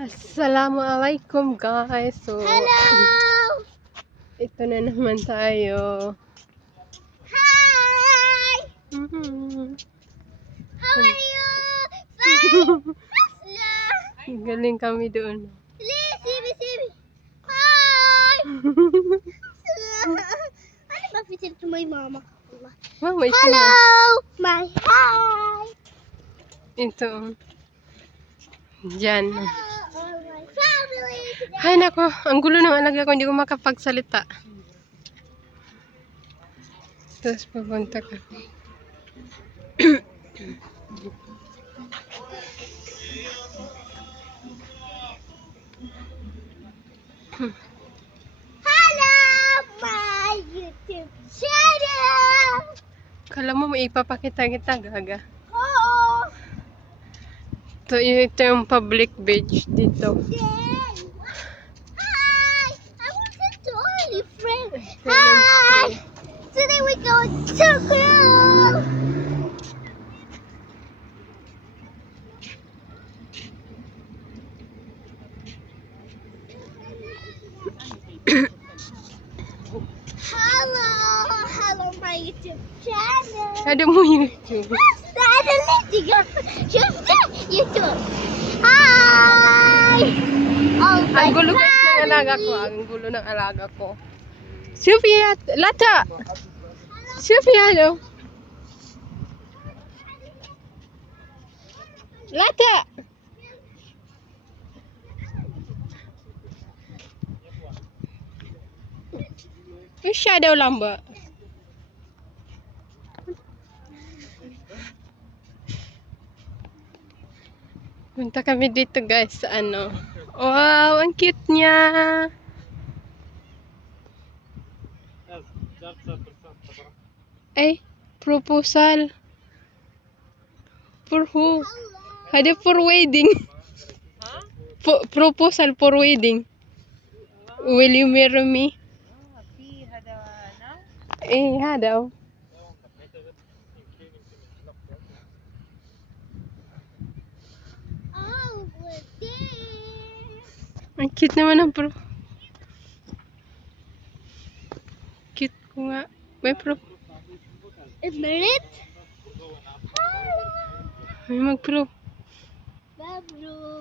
Assalamualaikum guys. So, Hello! ito na naman tayo. Hi! Mhm. How are you? Fine! Galing kami doon. Please, see me. Hi! Ano ba visit to my mama? Mama, ito Hello! na. My hi! Ito. Diyan. All my family today. Hay nako, ang gulo ng alaga ko, hindi ko makapagsalita. Tapos pupunta ka. Hello! My YouTube channel! Kala mo may ipapakita kita, gaga. Oh! Ito yung public beach dito. Hi! I want to join you, friend. Freedom Hi! Street. Today we go to cool. Hello, my YouTube channel. Ada mo YouTube. Ada lihat juga YouTube. Hi! Oh, my Ang gulo guys ng alaga ko. family. Ang gulo ng alaga ko. Sophia! Lata! Sophia, no? Lata! Yung shadow lang ba? Punta kami dito guys sa ano. Wow, ang cute niya. Ay, proposal. For who? Ada for wedding. Proposal for wedding. Will you marry me? Eh, daw. Oh, with this. Ang cute naman ng cute ko nga. May Is merit? may mag-pro. Babro.